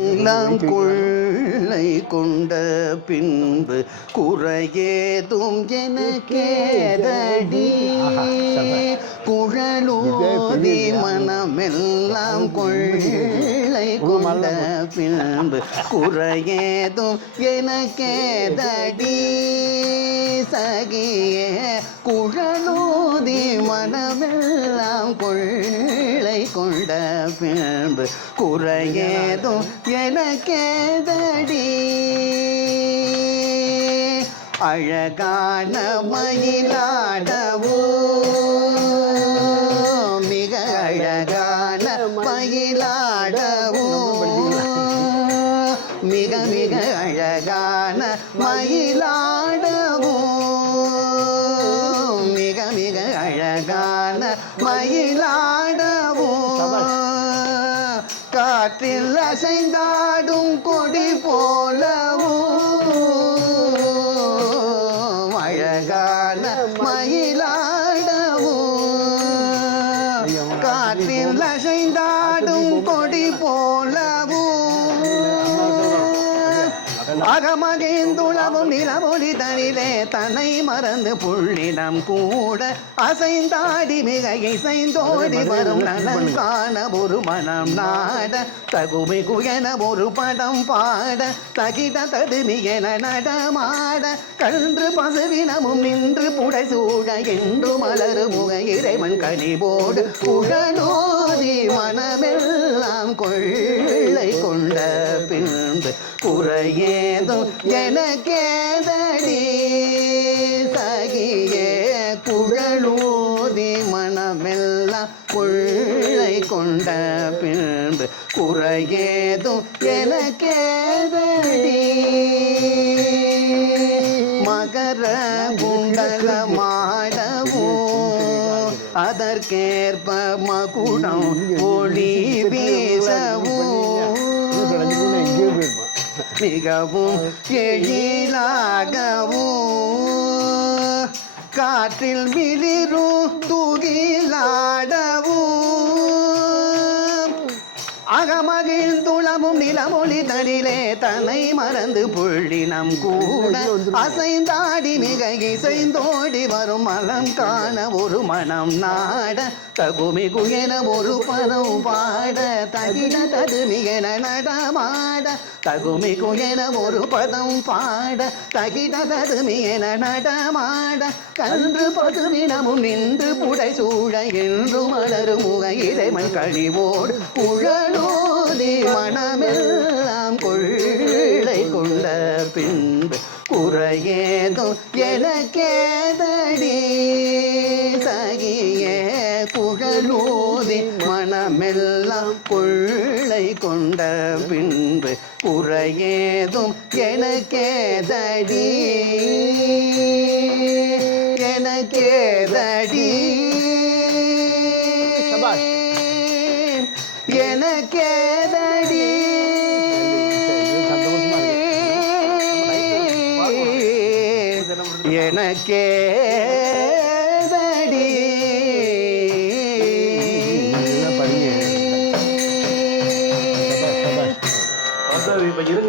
எல்லாம் கொள்ளை கொண்ட பின்பு குறையேதும் எனக்கேதடி குழலூதி மனமெல்லாம் கொள்ளை கொண்ட பின்பு குறையேதும் எனக்கேதடி சகியே குழலூதி மனமெல்லாம் கொள்ளை கொண்ட பின்பு குறையேதும் எனக்கேதடி. அழகான மயிலாடவோ மிக அழகான மயிலாடவோ மிக மிக அழகான மயிலா காற்றில் அசைந்தாடும் கொடி போலவும் அழகான மயிலாடவும் காற்றில் அசைந்தாடும் கொடி போலவும். அகமகிந்துளவும் நிலமொழி தனிலே தன்னை மறந்து புள்ளிடம் கூட அசைந்தாடி மிக இசைந்தோடி வரும் நலன் காண ஒரு மனம் நாட தகுமி குயன ஒரு படம் பாட தகிட தடுமி என நடமாட கன்று பசுவினமும் நின்று புடை சூழ என்று மலரு முக இறைவன் கனிவோடு புகழோதி மனமெல்லாம் கொள்ளை கொண்ட பின்பு குறையேதும் எனக்கேதடி சகியே குழலூதி மனமெல்லாம் கொள்ளை கொண்ட பின்பு குறையேதும் எனக்கேதடி மகர குண்டலமாடவும் அதற்கேற்ப மகுடம் ஒளி வீசவும் மிகவும் எழிலாகவும் காற்றில் மிளிரும் தூகிலாடவும் அகமகிழ்ந்துளமும் நிலமொழி தனிலே தன்னை மறந்து புள்ளினம் கூட அசைந்தாடி மிக இசைந்தோடி வரும் மலம் காண ஒரு மனம் நாட தகுமி குயன ஒரு பதம் பாட தகிட ததுமி என நடமாட தகுமி குயன ஒரு பதம் பாட தகிட ததுமி என நடமாட கன்று பசுவினமும் நின்று புடை சூழ என்று மலரு முக இறைவன் கழிவோடு குழலோதி மனமெல்லாம் கொள்ளை கொண்ட பின்பு குறையேதும் எனக்கேதடி. சகியே குழலோதி மனமெல்லாம் கொள்ளை கொண்ட பின்பு குறையேதும் எனக்கேதடி. எனக்கேதடி. சபாஷ். எனக்கே